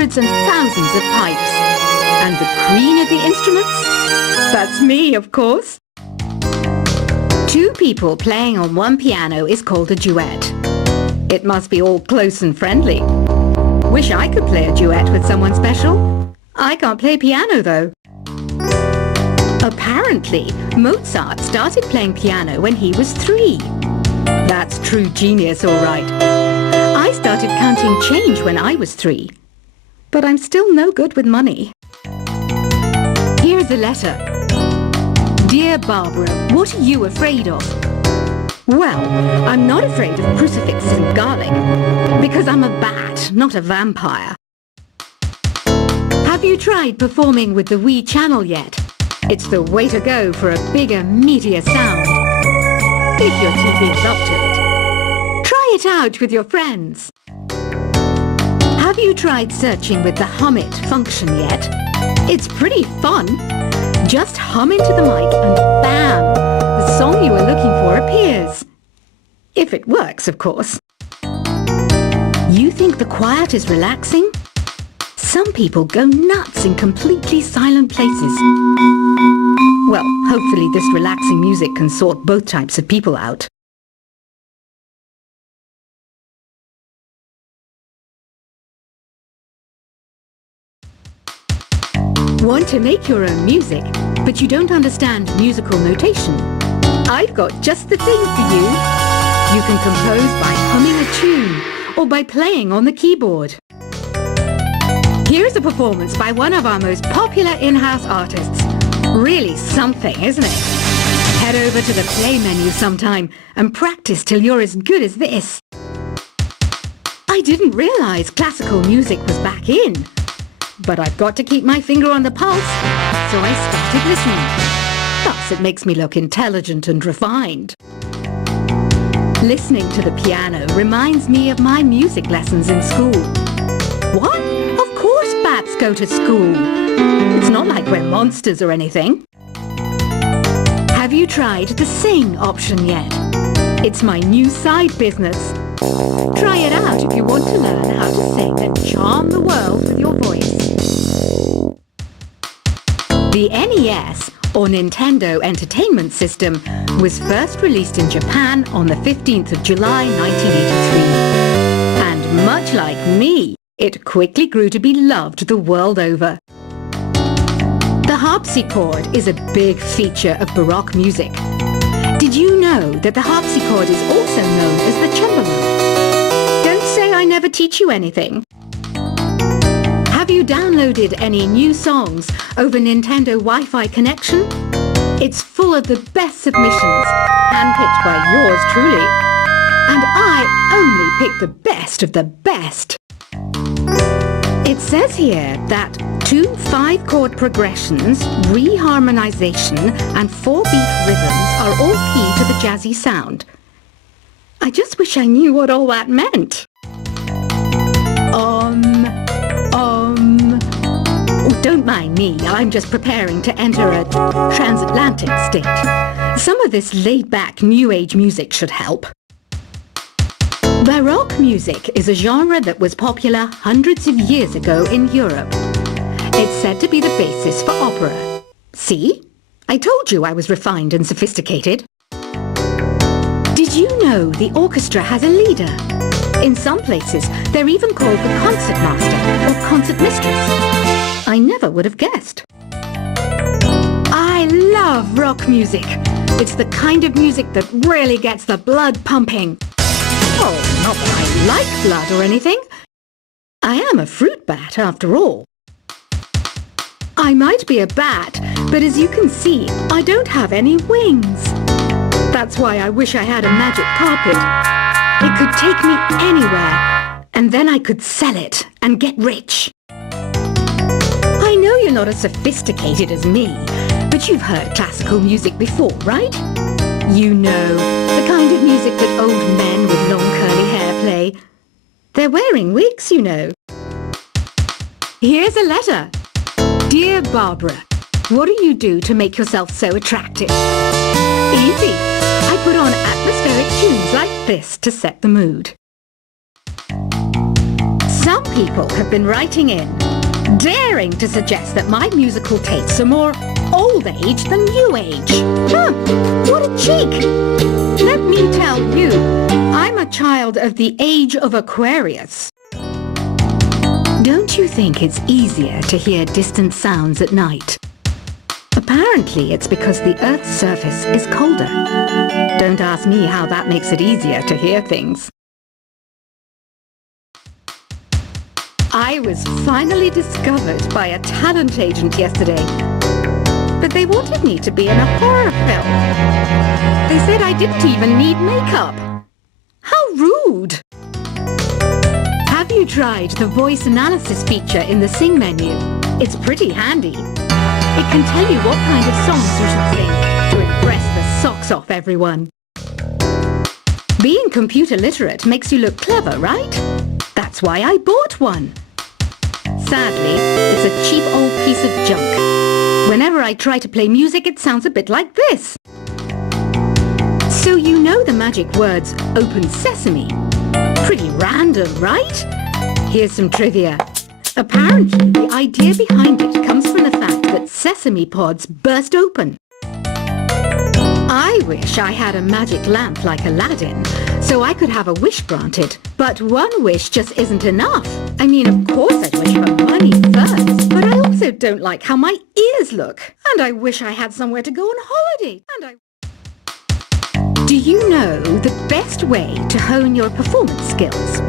hundreds and thousands of pipes. And the queen of the instruments? That's me, of course. Two people playing on one piano is called a duet. It must be all close and friendly. Wish I could play a duet with someone special. I can't play piano, though. Apparently, Mozart started playing piano when he was 3. That's true genius, all right. I started counting change when I was 3. But I'm still no good with money. Here's a letter. Dear Barbara, what are you afraid of? Well, I'm not afraid of crucifixes and garlic, because I'm a bat, not a vampire. Have you tried performing with the Wii channel yet? It's the way to go for a bigger, meatier sound. If your TV is up to it. Try it out with your friends. Have you tried searching with the hum it function yet? It's pretty fun. Just hum into the mic and bam! The song you were looking for appears. If it works, of course. You think the quiet is relaxing? Some people go nuts in completely silent places. Well, hopefully this relaxing music can sort both types of people out. Want to make your own music, but you don't understand musical notation? I've got just the thing for you. You can compose by humming a tune or by playing on the keyboard. Here's a performance by one of our most popular in-house artists. Really something, isn't it? Head over to the play menu sometime and practice till you're as good as this. I didn't realize classical music was back in. But I've got to keep my finger on the pulse, so I started listening. Thus it makes me look intelligent and refined. Listening to the piano reminds me of my music lessons in school. What? Of course bats go to school. It's not like we're monsters or anything. Have you tried the sing option yet? It's my new side business. Try it out if you want to learn how to sing and charm the world with your voice. The NES, or Nintendo Entertainment System, was first released in Japan on the 15th of July 1983. And much like me, it quickly grew to be loved the world over. The harpsichord is a big feature of Baroque music. Did you know that the harpsichord is also known as the cembalo? Don't say I never teach you anything. Have you downloaded any new songs over Nintendo Wi-Fi connection? It's full of the best submissions, handpicked by yours truly. And I only pick the best of the best. It says here that 2 5-chord progressions, reharmonization, and 4-beat rhythms are all key to the jazzy sound. I just wish I knew what all that meant. Oh, don't mind me, I'm just preparing to enter a transatlantic state. Some of this laid-back New Age music should help. Baroque music is a genre that was popular hundreds of years ago in Europe. It's said to be the basis for opera. See? I told you I was refined and sophisticated. Did you know the orchestra has a leader? In some places, they're even called the concertmaster or concertmistress. I never would have guessed. I love rock music. It's the kind of music that really gets the blood pumping. Oh, not that I like blood or anything. I am a fruit bat, after all. I might be a bat, but as you can see, I don't have any wings. That's why I wish I had a magic carpet. It could take me anywhere, and then I could sell it and get rich. I know you're not as sophisticated as me, but you've heard classical music before, right? You know, the kind of music that old men with long curly hair play. They're wearing wigs, you know. Here's a letter. Dear Barbara, what do you do to make yourself so attractive? Easy. I put on atmospheric tunes like this to set the mood. Some people have been writing in, daring to suggest that my musical tastes are more old age than new age. Huh, what a cheek! Let me tell you, I'm a child of the age of Aquarius. Don't you think it's easier to hear distant sounds at night? Apparently it's because the Earth's surface is colder. Don't ask me how that makes it easier to hear things. I was finally discovered by a talent agent yesterday. But they wanted me to be in a horror film. They said I didn't even need makeup. How rude! Have you tried the voice analysis feature in the Sing menu? It's pretty handy. It can tell you what kind of songs you should sing to impress the socks off everyone. Being computer literate makes you look clever, right? That's why I bought one. Sadly, it's a cheap old piece of junk. Whenever I try to play music, it sounds a bit like this. So you know the magic words "Open Sesame." Pretty random, right? Here's some trivia. Apparently, the idea behind it comes from the fact that sesame pods burst open. I wish I had a magic lamp like Aladdin, so I could have a wish granted. But one wish just isn't enough. I mean, of course I'd wish for money first, but I also don't like how my ears look. And I wish I had somewhere to go on holiday. Do you know the best way to hone your performance skills?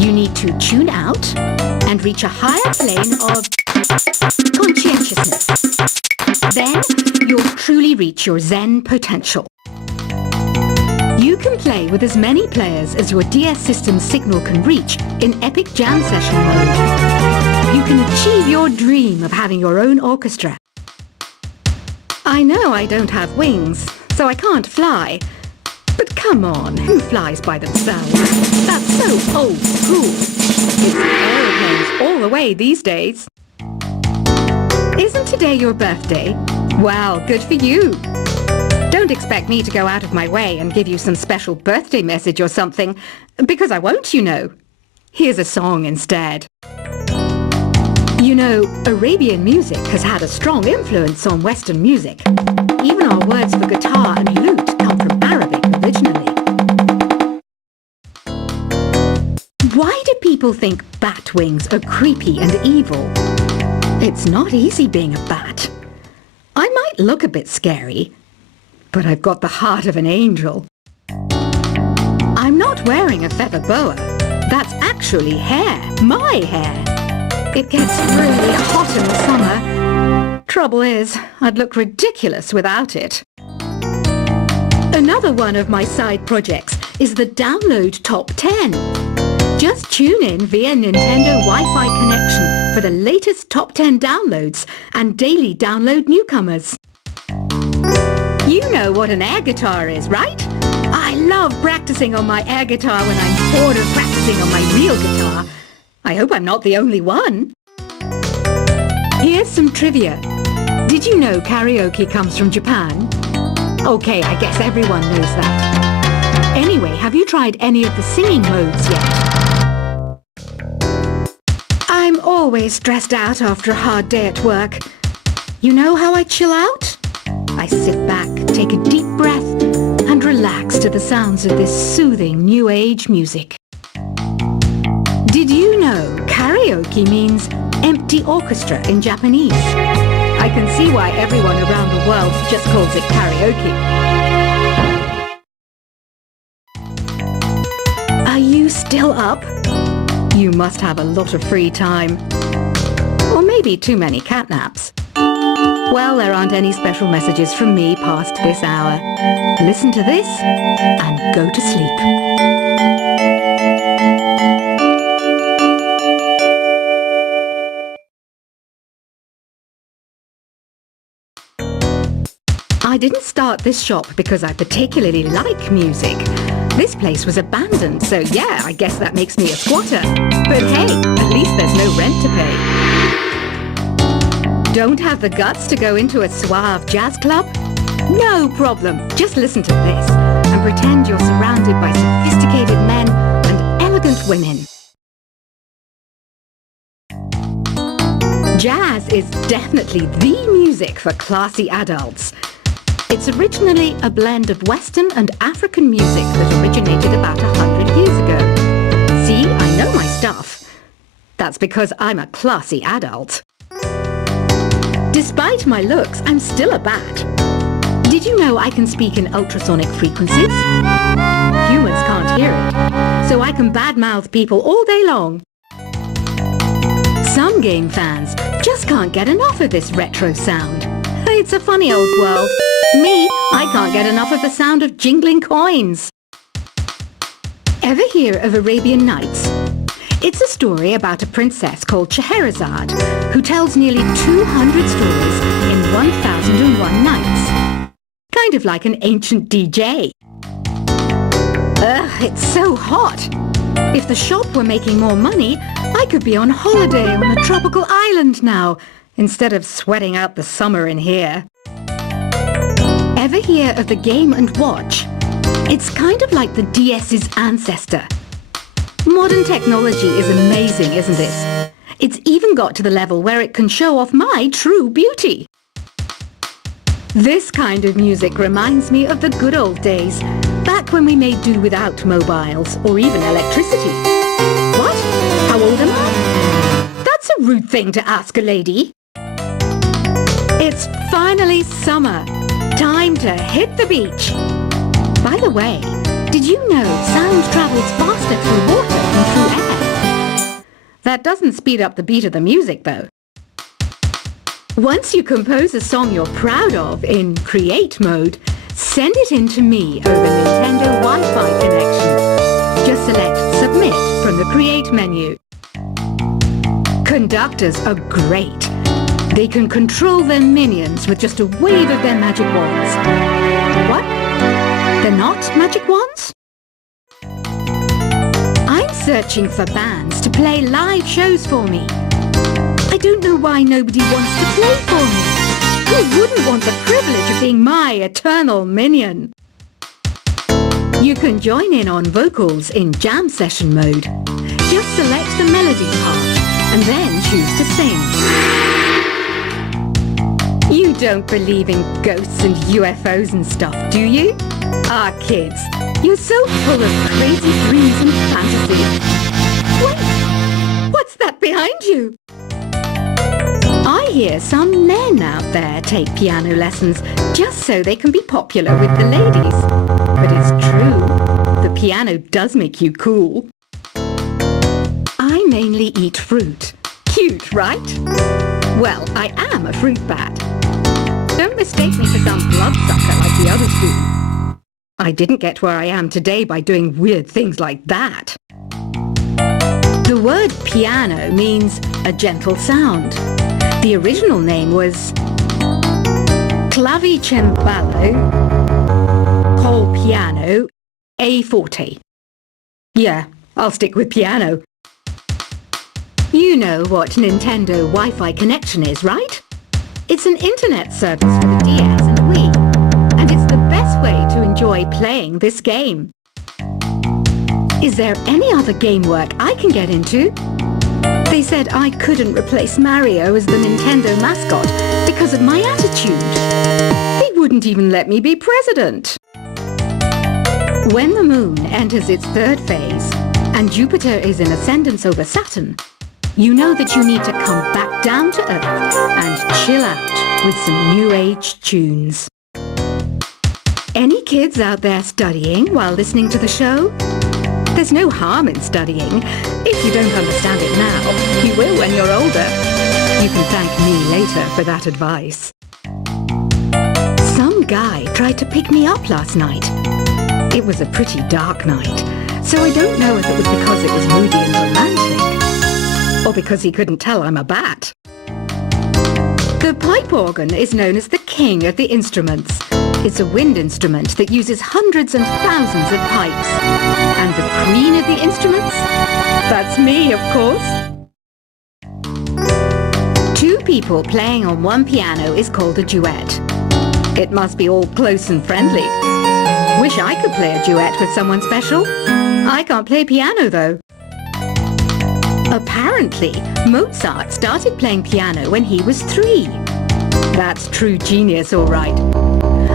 You need to tune out and reach a higher plane of conscientiousness. Then you'll truly reach your Zen potential. You can play with as many players as your DS system's signal can reach in epic jam session mode. You can achieve your dream of having your own orchestra. I know I don't have wings, so I can't fly. But come on, who flies by themselves? That's so old school. It's aeroplanes all the way these days. Isn't today your birthday? Well, good for you. Don't expect me to go out of my way and give you some special birthday message or something, because I won't, you know. Here's a song instead. You know, Arabian music has had a strong influence on Western music. Even our words for guitar and lute come from Arabic originally. Why do people think bat wings are creepy and evil? It's not easy being a bat. I might look a bit scary, but I've got the heart of an angel. I'm not wearing a feather boa. That's actually hair, my hair. It gets really hot in the summer. Trouble is, I'd look ridiculous without it. Another one of my side projects is the Download Top 10. Just tune in via Nintendo Wi-Fi connection for the latest top 10 downloads and daily download newcomers. You know what an air guitar is, right? I love practicing on my air guitar when I'm bored of practicing on my real guitar. I hope I'm not the only one. Here's some trivia. Did you know karaoke comes from Japan? Okay, I guess everyone knows that. Anyway, have you tried any of the singing modes yet? I'm always stressed out after a hard day at work. You know how I chill out? I sit back, take a deep breath, and relax to the sounds of this soothing new age music. Did you know karaoke means empty orchestra in Japanese? I can see why everyone around the world just calls it karaoke. Are you still up? You must have a lot of free time. Or maybe too many catnaps. Well, there aren't any special messages from me past this hour. Listen to this and go to sleep. I didn't start this shop because I particularly like music. This place was abandoned, so yeah, I guess that makes me a squatter. But hey, at least there's no rent to pay. Don't have the guts to go into a suave jazz club? No problem. Just listen to this and pretend you're surrounded by sophisticated men and elegant women. Jazz is definitely the music for classy adults. It's originally a blend of Western and African music that originated about 100 years ago. See, I know my stuff. That's because I'm a classy adult. Despite my looks, I'm still a bat. Did you know I can speak in ultrasonic frequencies? Humans can't hear it, so I can badmouth people all day long. Some game fans just can't get enough of this retro sound. It's a funny old world. Me, I can't get enough of the sound of jingling coins. Ever hear of Arabian Nights? It's a story about a princess called Scheherazade who tells nearly 200 stories in 1001 nights. Kind of like an ancient DJ. Ugh, it's so hot. If the shop were making more money, I could be on holiday on a tropical island now, instead of sweating out the summer in here. Ever hear of the Game & Watch? It's kind of like the DS's ancestor. Modern technology is amazing, isn't it? It's even got to the level where it can show off my true beauty. This kind of music reminds me of the good old days, back when we made do without mobiles or even electricity. What? How old am I? That's a rude thing to ask a lady. It's finally summer. Time to hit the beach. By the way, did you know sound travels faster through water than through air? That doesn't speed up the beat of the music, though. Once you compose a song you're proud of in Create mode, send it in to me over Nintendo Wi-Fi connection. Just select Submit from the Create menu. Conductors are great. They can control their minions with just a wave of their magic wands. What? They're not magic wands? I'm searching for bands to play live shows for me. I don't know why nobody wants to play for me. Who wouldn't want the privilege of being my eternal minion? You can join in on vocals in jam session mode. Just select the melody part and then choose to sing. You don't believe in ghosts and UFOs and stuff, do you? Ah, kids, you're so full of crazy dreams and fantasies. Wait, what's that behind you? I hear some men out there take piano lessons just so they can be popular with the ladies. But it's true, the piano does make you cool. I mainly eat fruit. Cute, right? Well, I am a fruit bat. Don't mistake me for some bloodsucker like the others do. I didn't get where I am today by doing weird things like that. The word piano means a gentle sound. The original name was clavicembalo col piano a forte. Yeah, I'll stick with piano. You know what Nintendo Wi-Fi connection is, right? It's an internet service for the DS and Wii, and it's the best way to enjoy playing this game. Is there any other game work I can get into? They said I couldn't replace Mario as the Nintendo mascot because of my attitude. They wouldn't even let me be president. When the moon enters its third phase and Jupiter is in ascendance over Saturn, you know that you need to come back down to Earth and chill out with some new age tunes. Any kids out there studying while listening to the show? There's no harm in studying. If you don't understand it now, you will when you're older. You can thank me later for that advice. Some guy tried to pick me up last night. It was a pretty dark night, so I don't know if it was because it was moody and romantic, or because he couldn't tell I'm a bat. The pipe organ is known as the king of the instruments. It's a wind instrument that uses hundreds and thousands of pipes. And the queen of the instruments? That's me, of course. Two people playing on one piano is called a duet. It must be all close and friendly. Wish I could play a duet with someone special. I can't play piano, though. Apparently, Mozart started playing piano when he was 3. That's true genius, all right.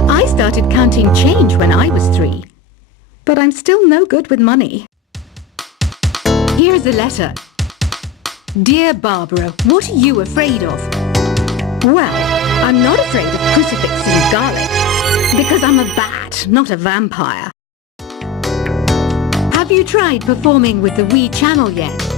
I started counting change when I was 3. But I'm still no good with money. Here's a letter. Dear Barbara, what are you afraid of? Well, I'm not afraid of crucifixes and garlic, because I'm a bat, not a vampire. Have you tried performing with the Wii channel yet?